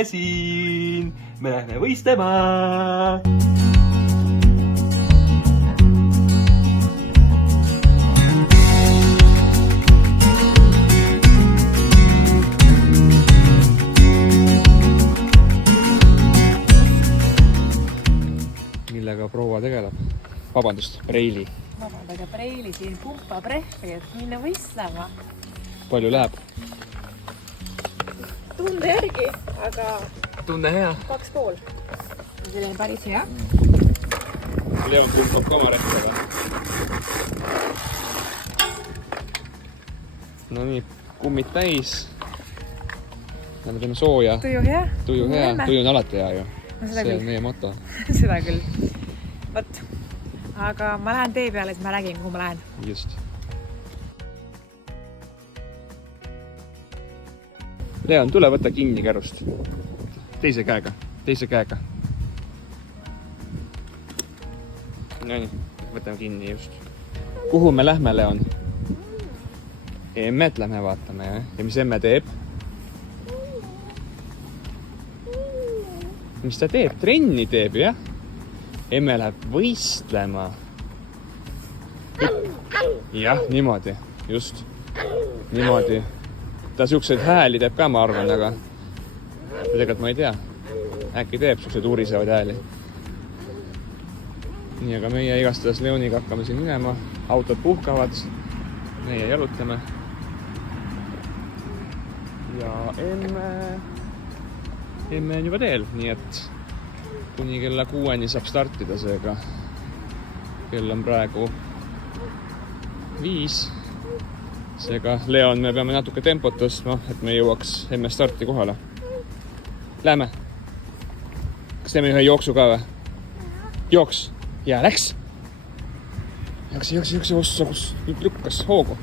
meie siin, me lähme võistlema. Millega proua tegeleb? Vabandust, Preili. Vabandage, Preili siin pumpab rehvi, et minna võistlema. Palju läheb? Tunde järgi, aga... Tunne hea. 2,5. Selline päris hea. Leon pumpab ka oma rehvega. No nii, kummid täis. Me teeme sooja. Tuju hea. Tuju hea. Tuju on alati hea ju. See on meie moto. Seda küll. Võt. Aga ma lähen tee peale, siis ma räägin, kuhu ma lähen. Just. Leon, tule võta kinni kärust. Teise käega. Nii, võtame kinni just. Kuhu me lähme, Leon? Emmet lähme vaatame, jah? Ja mis emme teeb? Mis ta teeb? Trenni teeb, jah? Emme läheb võistlema. Jah, niimoodi. Just. Niimoodi. Ta siukseid hääli teeb ka, ma arvan, aga tegelikult ma ei tea. Äkki teeb siukseid uurisevad hääli. Nii, aga meie igastades Leoniga hakkame siin minema. Autod puhkavad. Meie jalutame. Ja emme on juba teel, nii et kuni kella 6 saab startida seega. Kell on praegu 5. Seega, Leon, me peame natuke tempot tõstma, et me jõuaks emme starti kohale. Lähme. Kas teeme ühe jooksu ka või? Jooks. Ja läks. Jookse. Nüüd lükkas hoogu.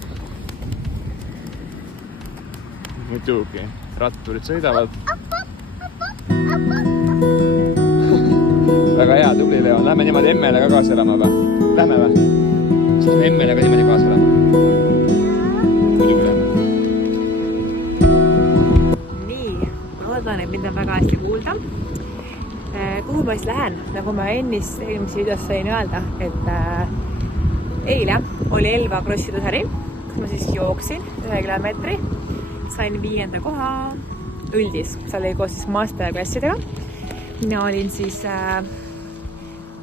Muidugi. Ratturid sõidavad. Väga hea, tubli Leon. Lähme niimoodi emmele ka kaasa elama või? Lähme või? Kas lähme emmele ka niimoodi kaasa elama? Muidugi lähme. Nii, loodan, et mind on väga hästi kuulda. Kuhu ma siis lähen? Nagu ma ennist eelmise videos sain öelda, et eile oli Elva Krossi tasari, kus ma siis jooksin 1 kilomeetri. Sain 5. koha üldis. Seal oli koos siis maaspajaglassidega. Mina olin siis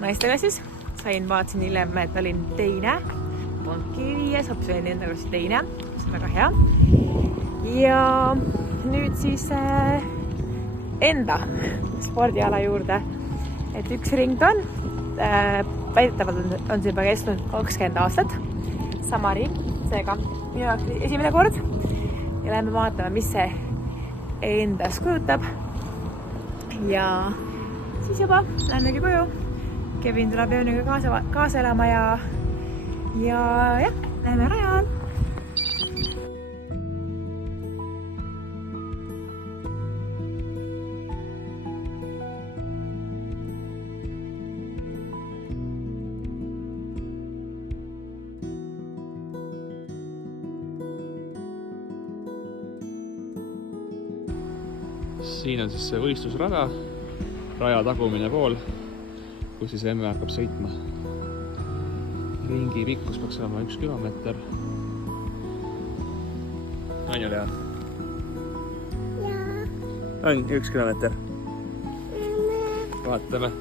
naisteklassis. Vaatasin hiljem, et olin teine. Polnudki 5, hoopis olin enda krossi teine. See on väga hea. Ja nüüd siis enda spordiala juurde. Et üks ring on. Väidetavalt on see juba kestnud 20 aastat. Sama ring. Seega minu jaoks esimene kord. Ja lähme vaatame, mis see endas kujutab. Ja siis juba lähmegi koju. Kevin tuleb Leoniga kaasa elama ja jah, lähme rajaan. Siin on siis see võistlusrada, raja tagumine pool, kus siis emme hakkab sõitma. Ringi pikkus peaks olema 1 kilomeeter. On ju, Leon? Jaa. On 1 kilomeeter? Vaatame.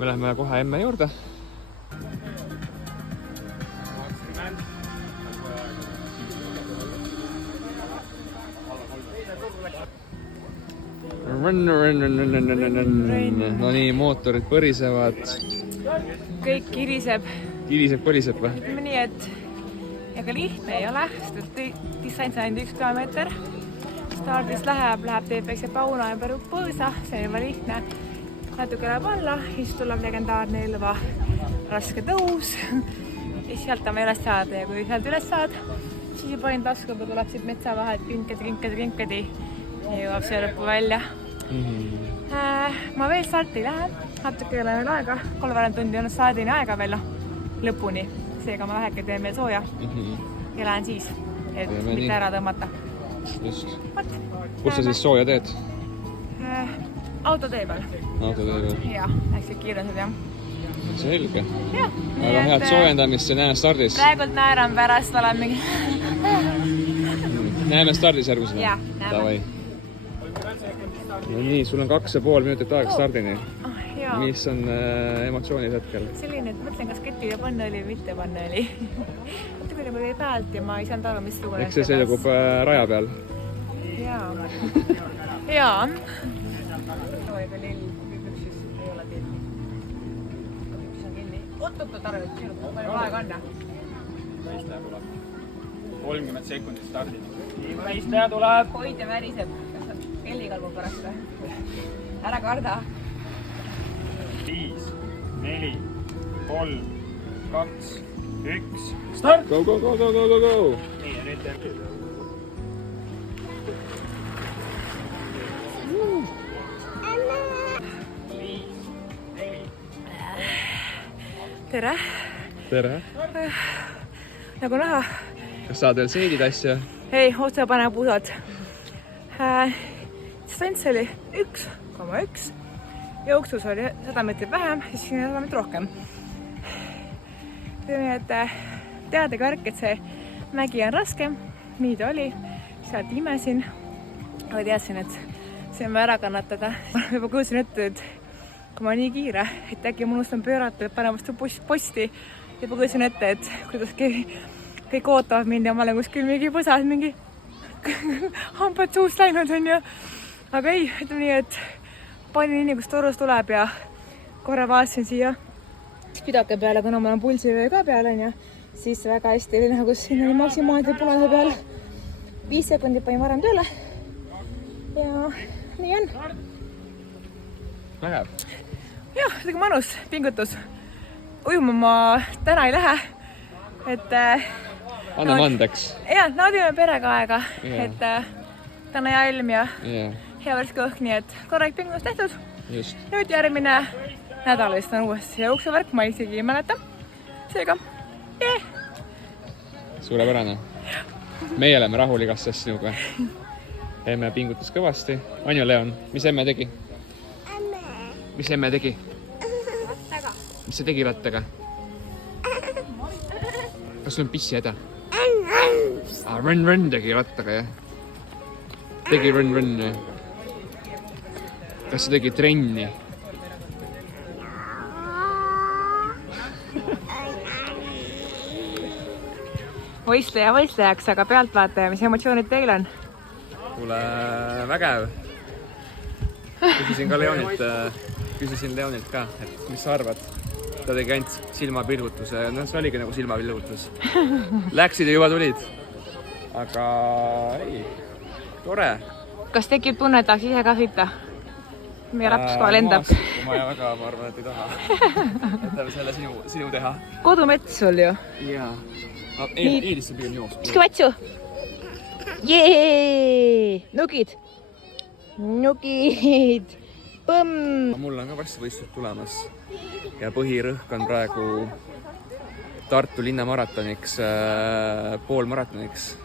Me lähme kohe emme juurde. No nii, mootorid põrisevad. Kõik kiriseb. Kiriseb, põriseb või? Ütleme nii, et ega lihtne ei ole, sest distants on 1 kilomeeter. Stardist läheb, teeb väikse pauna ja perub põõsa, see on juba lihtne. Natuke läheb alla, siis tuleb legendaarne Elva raske tõus. Ja sealt on üles saada ja kui sealt üles saad, siis juba enda taskuga tuleb siit metsa vahelt kinkadi ja jõuab see lõppu välja. Ma veel starti ei lähe, natuke ei ole veel aega, 3 tundi on stardini aega veel lõpuni, seega ma väheke teen veel sooja ja lähen siis, et mitte ära tõmmata. Just. Kus sa siis sooja teed? autotee peal. Autotee peal? Jah, läksid kiirused jah. Selge. Jah. Aga head soojendamist ja näeme stardis. Praegult naeran, pärast olen mingi... Näeme stardis järgmisena? Jah, näeme. Davai. No nii, sul on 2,5 minutit aega stardini. Mis on emotsioonid hetkel? Selline, et mõtlen, kas ketile panna oli või mitte panna oli. Mõtlen, kui oli pealt ja ma ei saanud aru, mis sugune. Eks see selgub raja peal? Jaa. Jaa. Ega lill püksis ei ole kinni. Püksis on kinni. Oot, arve, palju aega on? Väistaja tuleb. 30 sekundit stardini. Väistaja tuleb. Hoid ja väriseb. Kellikalbu pärast või? Ära karda. 5, 4, 3, 2, 1, start! Go, go, go, go, go, go, go! Nii, ja nüüd teeme. Tere! Tere! Nagu näha. Kas saad veel seedid asja? Ei, otse pane puusad. Distants oli 1,1. Jooksus oli 100 meetrit vähem, siis 100 meetrit rohkem. Nii et teada kõrk, et see mägi on raske. Nii ta oli. Sealt imesin. Aga teadsin, et see on ära kannatada. Ma juba kuulsin ette, et kui ma nii kiire, et äkki ma unustan pöörata, et panen vastu posti. Juba kuulsin ette, et kuidas kõik ootavad mind ja ma olen kuskil mingi põsas, mingi hambad suust läinud on ju. Aga ei, ütleme nii, et panin nii, kus torus tuleb ja korra vaatasin siia pidake peale, kuna ma olen pulsivöö ka peal on ja siis väga hästi oli näha, kus siin oli maksimaalselt punase peal. 5 sekundit panin varem tööle ja nii on. Läheb? Jah, see mõnus pingutus. Ujuma ma täna ei lähe, et Anname andeks. Jah, naudime perega aega, et täna hea ilm ja hea värske õhk, nii et korralik pingutus tehtud. Just. Nüüd järgmine nädal vist on uuesti ja uksevärk, ma isegi ei mäleta. Seega, Suurepärane. Meie oleme rahul igast sinuga. Emme pingutas kõvasti. On ju, Leon? Mis emme tegi? Mis emme tegi? Rattaga. Mis see tegi rattaga? Kas sul on pissi häda? Run tegi rattaga, jah? Tegi run, jah? Kas see tegi trenni? Võistleja võistlejaks, aga pealtvaataja, mis emotsioonid teil on? Kuule, vägev. Küsisin Leonilt ka, et mis sa arvad? Ta tegi ainult silmapilgutuse, no see oligi nagu silmapilgutus. Läksid ja juba tulid. Aga ei, tore. Kas tekib tunne, et tahaks ise ka sõita? Meie laps kohe lendab. Ma arvan, et ei taha. Jätame selle sinu teha. Kodumets sul ju. Jaa. Eelisse pigem jooksu. Miski vatsu? Jee! Nugid! Põmm! Mul on ka varsti võistlus tulemas. Ja põhirõhk on praegu Tartu linnamaratoniks, poolmaratoniks.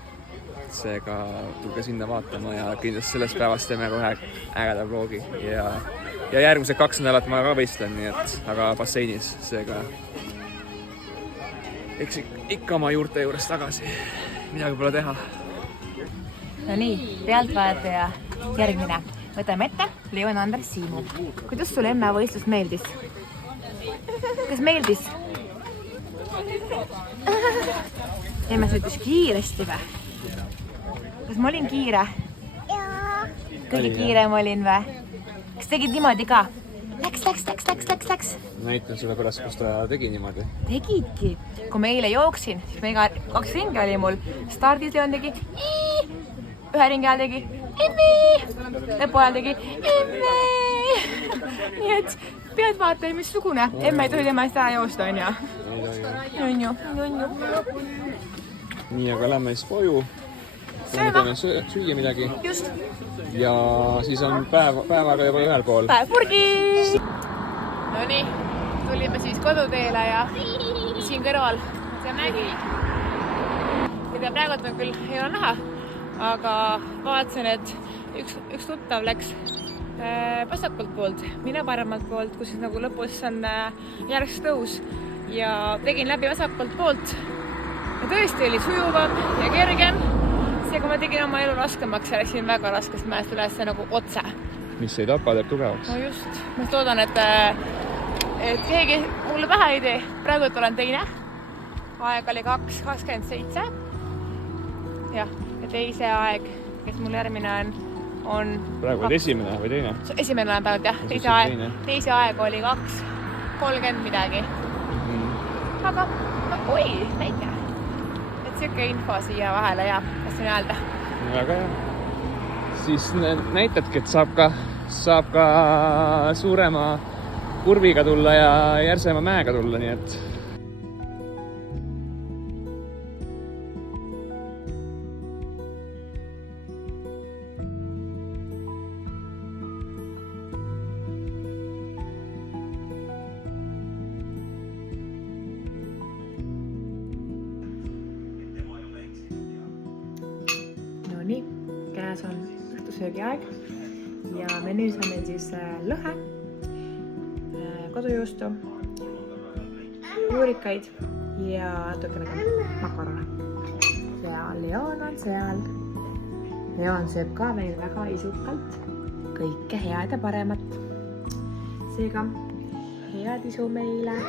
Seega tulge sinna vaatama ja kindlasti sellest päevast teeme kohe ägeda vlogi. Ja järgmised 2 nädalat ma ka võistlen, nii et aga basseinis. Seega eks ikka oma juurte juures tagasi. Midagi pole teha. No nii, pealtvaataja järgmine. Võtame ette Leon Anders Siimu. Kuidas sulle emme võistlus meeldis? Kas meeldis? Emme sõitis kiiresti või? Kas ma olin kiire? Kõige kiirem olin või? Kas tegid niimoodi ka? Läks. Näitan sulle pärast, kus ta tegi niimoodi. Tegidki. Kui ma eile jooksin, siis me 2 ringi oli mul. Stardis Leon tegi ühe ringi ajal tegi lõpu ajal tegi nii et pealtvaataja missugune. Emme ei tohi tema eest ära joosta, on ju? Nii, aga lähme siis koju. Teeme süüa midagi. Just. Ja siis on päevaga juba ühel pool. Päev purgi! No nii, tulime siis koduteele ja siin kõrval see mägi. Mida praegult on küll ei ole näha, aga vaatasin, et üks tuttav läks vasakult poolt, mina paremalt poolt, kus siis nagu lõpus on järjeks tõus ja tegin läbi vasakult poolt ja tõesti oli sujuvam ja kergem. Seega ma tegin oma elu raskemaks ja läksin väga raskest mäest üles nagu otse. Mis ei tapa, teeb tugevaks. No just, ma loodan, et keegi mulle pähe ei tee. Praegu olen teine. Aeg oli 2.27. Jah, ja teise aeg, kes mul järgmine on praegu oled esimene või teine? Esimene olen päevalt, jah. Teise aeg oli 2.30 midagi. Aga oi, väike. Et siuke info siia vahele ja tahtsin öelda. Väga hea. Siis näitadki, et saab ka suurema kurviga tulla ja järsema mäega tulla, nii et Nii, käes on õhtusöögi aeg ja menüüs on meil siis lõhe, kodujuustu, juurikaid ja natukene ka makarone. Ja Leon on seal. Leon sööb ka meil väga isukalt. Kõike head ja paremat. Seega head isu meile.